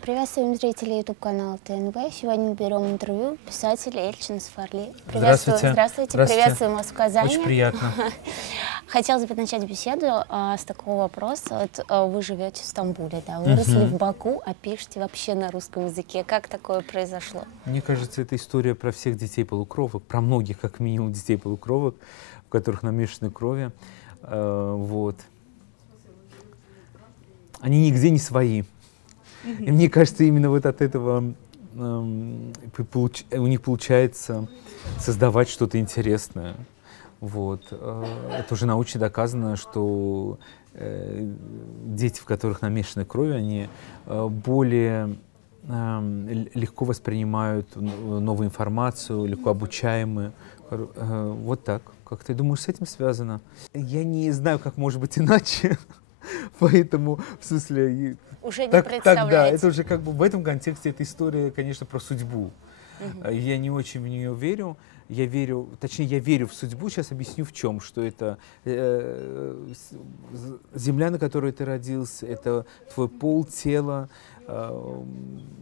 Приветствуем зрителей YouTube-канала ТНВ. Сегодня мы берем интервью писателя Эльчин Сафарли. Здравствуйте. Здравствуйте. Приветствуем вас в Казани. Очень приятно. Хотелось бы начать беседу с такого вопроса. Вы живете в Стамбуле, да? Выросли в Баку, а пишете вообще на русском языке. Как такое произошло? Мне кажется, это история про всех детей-полукровок, про многих, как минимум, детей-полукровок, в которых намешаны крови. Вот. Они нигде не свои. И мне кажется, именно вот от этого у них получается создавать что-то интересное. Вот. Это уже научно доказано, что дети, в которых намешаны крови, они более легко воспринимают новую информацию, легко обучаемые. Вот так. Как ты думаешь, с этим связано? Я не знаю, как может быть иначе. Поэтому, в смысле... Уже не так, представляете. Да, это уже как бы в этом контексте эта история, конечно, про судьбу. Я не очень в нее верю. Я верю в судьбу. Сейчас объясню в чем. Что это земля, на которой ты родился, это твой пол, тело,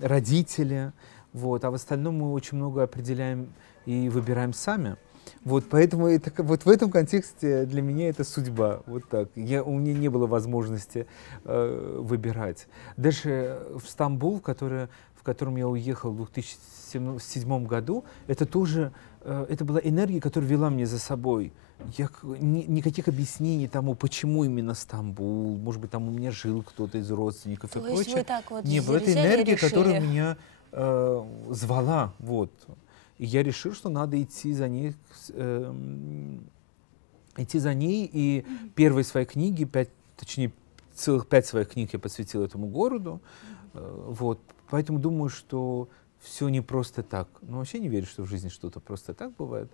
родители. Вот. А в остальном мы очень много определяем и выбираем сами. Вот, поэтому вот в этом контексте для меня это судьба. Вот так. У меня не было возможности выбирать. Даже в Стамбул, в котором я уехал в 2007 году, это тоже это была энергия, которая вела меня за собой. Никаких объяснений тому, почему именно Стамбул, может быть, там у меня жил кто-то из родственников и прочее. Вы так вот не было. Это энергия, решили. которая меня звала. Вот. И я решил, что надо идти за ней, и первые свои книги, целых 5 своих книг я посвятил этому городу. Вот. Поэтому думаю, что все не просто так. Но вообще не верю, что в жизни что-то просто так бывает.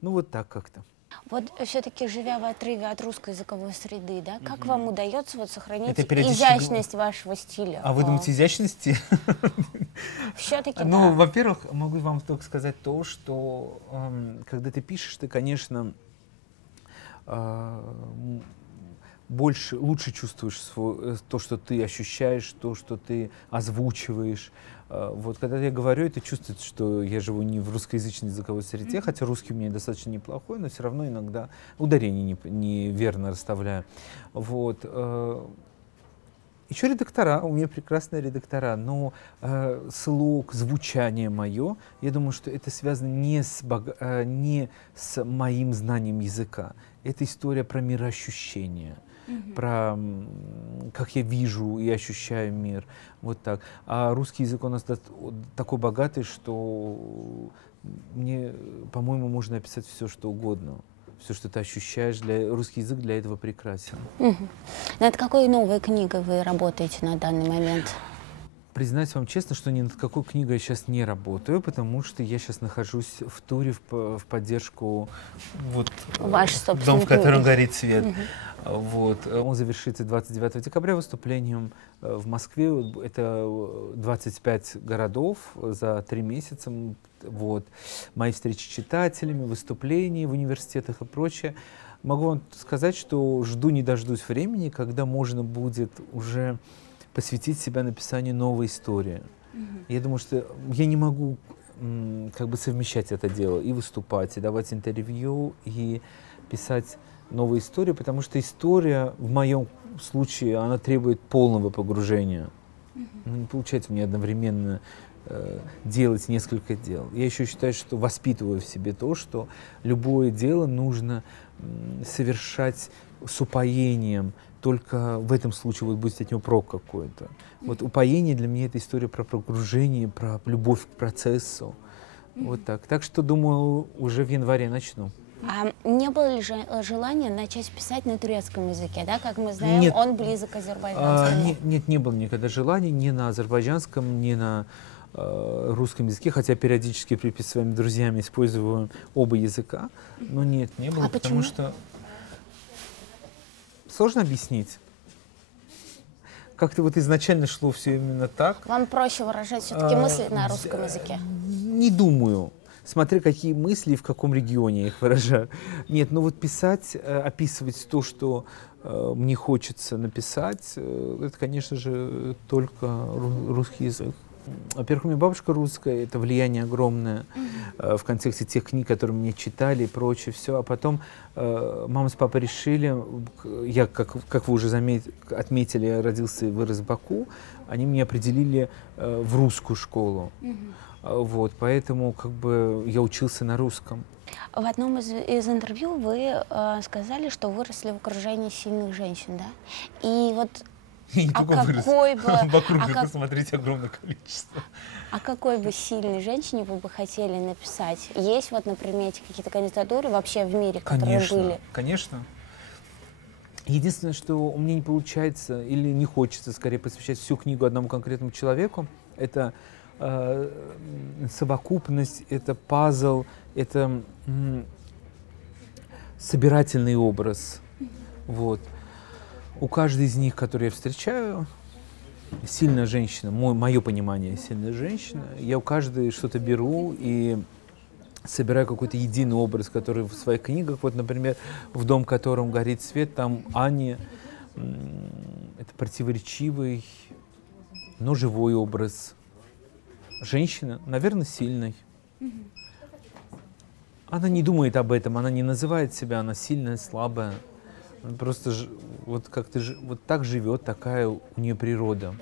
Ну вот так как-то. Вот все-таки, живя в отрыве от русской языковой среды, да, как вам удается вот сохранить периодически изящность вашего стиля? А вы думаете, изящности? Все-таки Ну, во-первых, могу вам только сказать то, что когда ты пишешь, ты, конечно, лучше чувствуешь то, что ты ощущаешь, то, что ты озвучиваешь. Вот когда я говорю, это чувствуется, что я живу не в русскоязычной языковой среде, хотя русский у меня достаточно неплохой, но все равно иногда ударение неверно расставляю. Вот. Еще редактора, у меня прекрасные редактора, но слог, звучание мое, я думаю, что это связано не с моим знанием языка. Это история про мироощущение, про как я вижу и ощущаю мир. Вот так. А русский язык у нас такой богатый, что мне, по-моему, можно описать все, что угодно. Все, что ты ощущаешь, русский язык для этого прекрасен. Над какой новой книгой вы работаете на данный момент? Признаюсь вам честно, что ни над какой книгой я сейчас не работаю, потому что я сейчас нахожусь в туре в поддержку «Дом, в котором горит свет». Вот. Он завершится 29 декабря выступлением в Москве. Это 25 городов за 3 месяца. Вот. Мои встречи с читателями, выступления в университетах и прочее. Могу вам сказать, что жду не дождусь времени, когда можно будет уже посвятить себя написанию новой истории. Я думаю, что я не могу как бы совмещать это дело, и выступать, и давать интервью, и писать новую историю, потому что история, в моем случае, она требует полного погружения. Не получается мне одновременно делать несколько дел. Я еще считаю, что воспитываю в себе то, что любое дело нужно совершать с упоением. Только в этом случае вот будет от него прок какой-то. Вот упоение для меня — это история про погружение, про любовь к процессу. Вот так. Так что, думаю, уже в январе начну. А не было ли желания начать писать на турецком языке, да? Как мы знаем, он близок к азербайджанскому. Нет, не было никогда желания ни на азербайджанском, ни на русском языке, хотя периодически при своими друзьями использую оба языка. Но нет, не было, потому что... Сложно объяснить. Как-то вот изначально шло все именно так. Вам проще выражать все-таки мысли на русском языке? Не думаю. Смотря какие мысли и в каком регионе я их выражаю. Нет, ну вот писать, описывать то, что мне хочется написать, это, конечно же, только русский язык. Во-первых, у меня бабушка русская, это влияние огромное в контексте тех книг, которые мне читали и прочее, все. А потом мама с папой решили, я, как вы уже отметили, родился и вырос в Баку, они меня определили в русскую школу. Вот, поэтому как бы я учился на русском. В одном из интервью вы сказали, что выросли в окружении сильных женщин, да? И вот не только вырос. Вокруг, посмотрите, огромное количество. А какой бы сильной женщине вы бы хотели написать? Есть вот на примете какие-то кандидатуры вообще в мире, которые были? Конечно. Единственное, что у меня не получается или не хочется, скорее, посвящать всю книгу одному конкретному человеку, это совокупность, это пазл, это собирательный образ. Вот. У каждой из них, которые я встречаю, сильная женщина, мое понимание сильная женщина, я у каждой что-то беру и собираю какой-то единый образ, который в своих книгах, вот, например, «В дом, в котором горит свет», там Аня, это противоречивый, но живой образ. Женщина, наверное, сильной. Она не думает об этом, она не называет себя, она сильная, слабая. Она просто вот как-то вот так живет, такая у нее природа.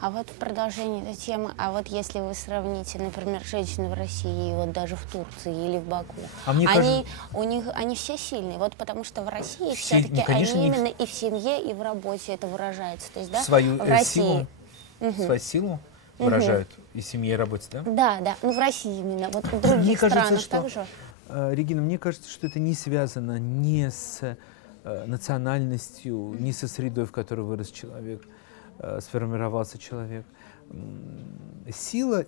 А вот в продолжении этой темы, а вот если вы сравните, например, женщин в России, вот даже в Турции или в Баку, они все сильные, вот потому что в России все-таки они именно и в семье, и в работе это выражается. То есть, да, свою силу, свою силу выражают и в семье, и работе, да? Да, да, ну в России именно, вот в других странах также. Регина, мне кажется, что это не связано ни с национальностью, ни со средой, в которой вырос человек, сформировался человек. Сила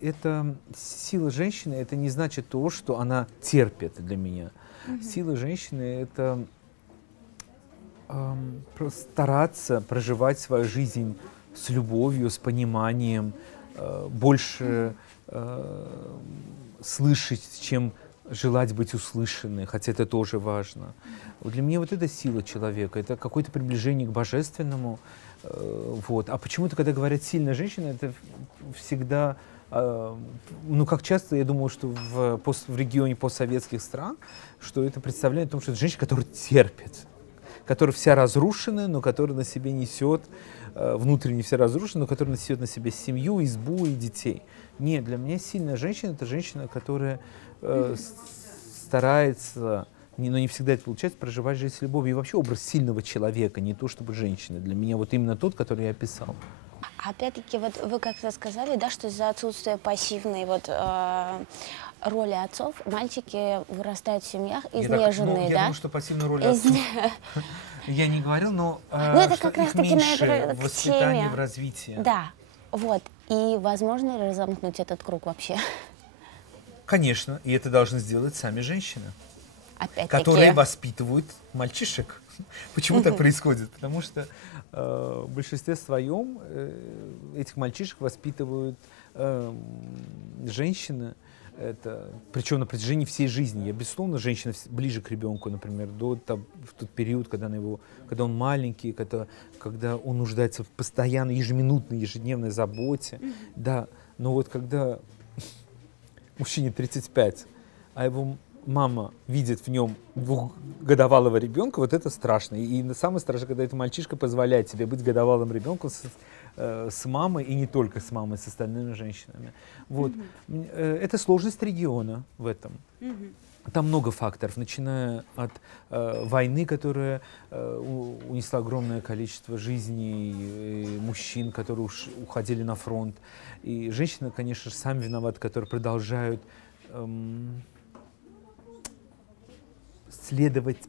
женщины, это не значит то, что она терпит для меня. Сила женщины — это стараться проживать свою жизнь с любовью, с пониманием, больше слышать, чем желать быть услышанной, хотя это тоже важно. Вот для меня вот это сила человека, это какое-то приближение к божественному. Вот. А почему-то, когда говорят «сильная женщина», это всегда, ну, как часто, я думаю, что в регионе постсоветских стран, что это представляет о том, что это женщина, которая терпит, которая вся разрушена, но которая на себе несет, внутренне вся разрушена, но которая несет на себе семью, избу и детей. Нет, для меня сильная женщина — это женщина, которая старается, но не всегда это получается, проживать жизнь с любовью. И вообще образ сильного человека, не то чтобы женщины. Для меня вот именно тот, который я описал. Опять-таки, вот вы как-то сказали, да, что из-за отсутствия пассивной вот, роли отцов мальчики вырастают в семьях изнеженные, да? Я думаю, что пассивную роль отцов я не говорил, но это как раз таки меньше в воспитании, в развитии. Да, вот. И возможно ли разомкнуть этот круг вообще? Конечно, и это должны сделать сами женщины, которые воспитывают мальчишек. Почему так происходит? Потому что в большинстве своем этих мальчишек воспитывают женщины, причем на протяжении всей жизни. Безусловно, женщина ближе к ребенку, например, в тот период, когда он маленький, когда он нуждается в постоянной, ежеминутной, ежедневной заботе. Да, но вот когда мужчине 35, а его мама видит в нем двухгодовалого ребенка, вот это страшно. И самое страшное, когда эта мальчишка позволяет себе быть годовалым ребенком с мамой, и не только с мамой, с остальными женщинами. Вот. Это сложность региона в этом. Там много факторов, начиная от войны, которая унесла огромное количество жизней, мужчин, которые уходили на фронт. И женщины, конечно же, сами виноваты, которые продолжают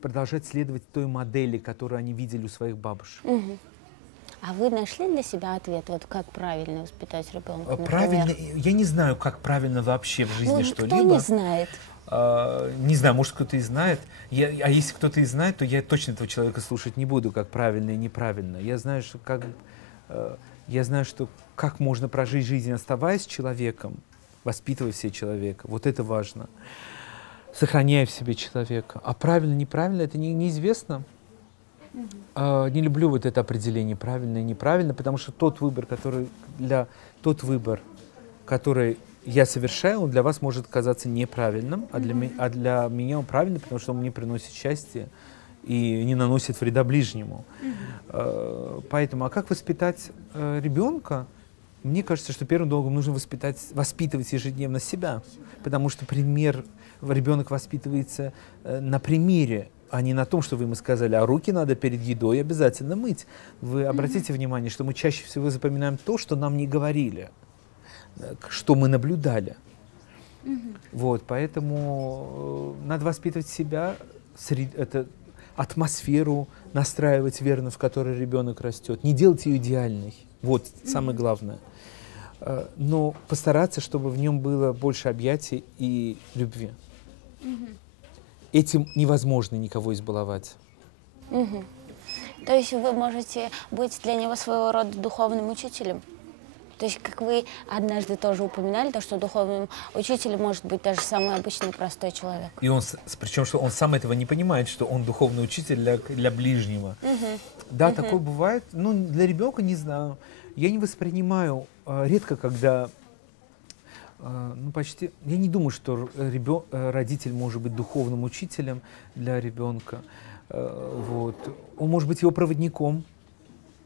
продолжать следовать той модели, которую они видели у своих бабушек. А вы нашли для себя ответ, вот как правильно воспитать ребенка? Правильно, я не знаю, как правильно вообще в жизни что-либо. Кто не знает? Не знаю, может, кто-то и знает. А если кто-то и знает, то я точно этого человека слушать не буду, как правильно и неправильно. Я знаю, что как можно прожить жизнь, оставаясь человеком, воспитывая в себе человека. Вот это важно. Сохраняя в себе человека. А правильно, неправильно, это неизвестно. Не люблю вот это определение правильно и неправильно, потому что тот выбор, который я совершаю, он для вас может казаться неправильным, а для меня он правильный, потому что он мне приносит счастье и не наносит вреда ближнему. Поэтому, как воспитать ребенка? Мне кажется, что первым долгом нужно воспитывать ежедневно себя, потому что ребенок воспитывается на примере, а не на том, что вы ему сказали, а руки надо перед едой обязательно мыть. Вы обратите внимание, что мы чаще всего запоминаем то, что нам не говорили, что мы наблюдали. Вот, поэтому надо воспитывать себя, атмосферу настраивать верно, в которой ребенок растет. Не делать ее идеальной. Вот самое главное. Но постараться, чтобы в нем было больше объятий и любви. Этим невозможно никого избаловать. То есть вы можете быть для него своего рода духовным учителем? То есть, как вы однажды тоже упоминали, то, что духовным учителем может быть даже самый обычный простой человек. И причем, что он сам этого не понимает, что он духовный учитель для ближнего. Да, такое бывает. Ну, для ребенка не знаю. Я не воспринимаю редко, когда, почти, я не думаю, что родитель может быть духовным учителем для ребенка. Вот. Он может быть его проводником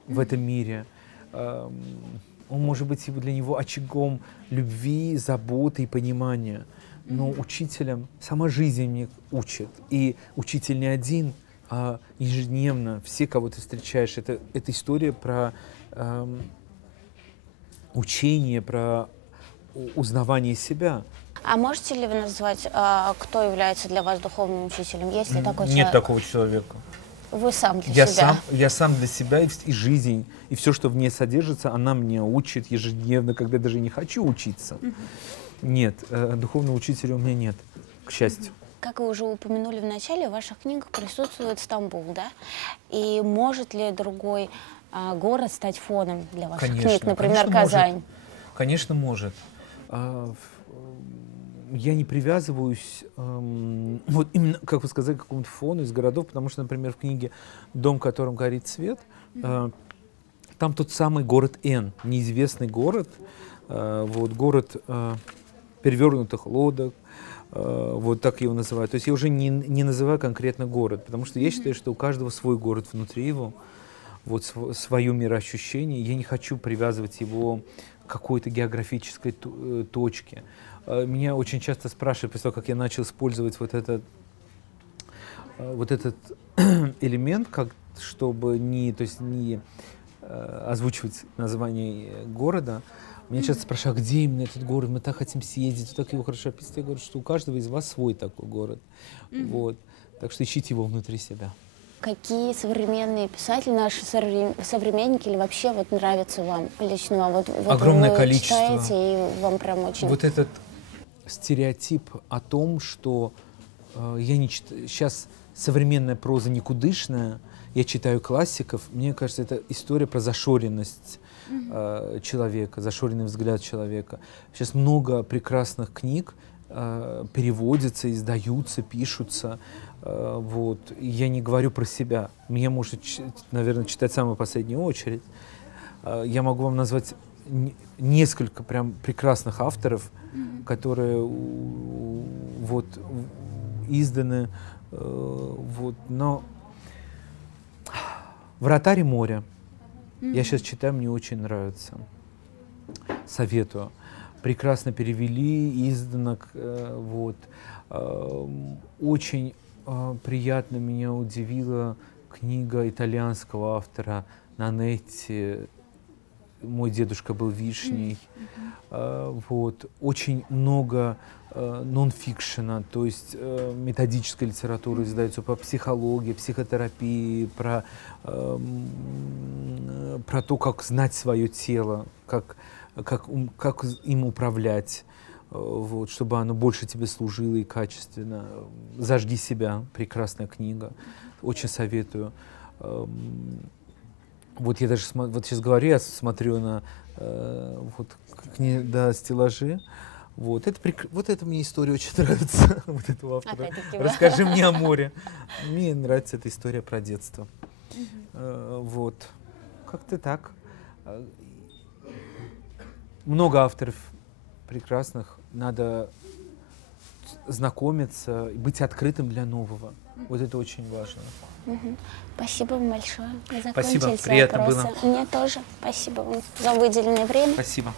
в этом мире. Он может быть для него очагом любви, заботы и понимания. Но учителем сама жизнь мне учит. И учитель не один, а ежедневно все, кого ты встречаешь. Это история про учение, про узнавание себя. А можете ли вы назвать, кто является для вас духовным учителем? Есть ли такой человек? Нет такого человека. Вы сам для себя? Я сам для себя, и жизнь, и все, что в ней содержится, она меня учит ежедневно, когда я даже не хочу учиться. Нет, духовного учителя у меня нет, к счастью. Как вы уже упомянули в начале, в ваших книгах присутствует Стамбул, да? И может ли другой город стать фоном для ваших книг, например, Казань? Конечно, может. Я не привязываюсь, вот именно, как вы сказали, к какому-то фону из городов, потому что, например, в книге «Дом, в котором горит свет», там тот самый город Н, неизвестный город, вот, город перевернутых лодок, вот так его называют. То есть я уже не называю конкретно город, потому что я считаю, что у каждого свой город внутри его, вот свое мироощущение. Я не хочу привязывать его к какой-то географической точке. Меня очень часто спрашивают, после того, как я начал использовать вот этот элемент, чтобы не озвучивать название города, меня часто спрашивают, где именно этот город, мы так хотим съездить, вы так его хорошо описываете. Я говорю, что у каждого из вас свой такой город. Вот. Так что ищите его внутри себя. Какие современные писатели, наши современники, или вообще вот нравятся вам, лично вам? Вот огромное вы количество. Читаете, и вам прям очень... Вот этот стереотип о том, что я не читаю... Сейчас современная проза никудышная, я читаю классиков, мне кажется, это история про зашоренность человека, зашоренный взгляд человека. Сейчас много прекрасных книг переводятся, издаются, пишутся. Вот. Я не говорю про себя. Меня может, наверное, читать в самую последнюю очередь. Я могу вам назвать несколько прям прекрасных авторов, которые вот изданы. Вот. Но «Вратарь моря» я сейчас читаю, мне очень нравится. Советую. Прекрасно перевели, издано. Вот. Очень приятно меня удивила книга итальянского автора Нанетти «Мой дедушка был вишней». Вот. Очень много нон-фикшена, то есть методической литературы издается по психологии, психотерапии, про то, как знать свое тело, как им управлять, вот, чтобы оно больше тебе служило и качественно. «Зажги себя» — прекрасная книга, очень советую. Вот я даже вот сейчас говорю, я смотрю на стеллажи. Вот это мне история очень нравится, вот этого автора. «Расскажи мне о море». Мне нравится эта история про детство. Вот. Как-то так. Много авторов прекрасных. Надо знакомиться, быть открытым для нового. Вот это очень важно. Спасибо вам большое. Спасибо, приятно было. Мне тоже. Спасибо вам за выделенное время. Спасибо.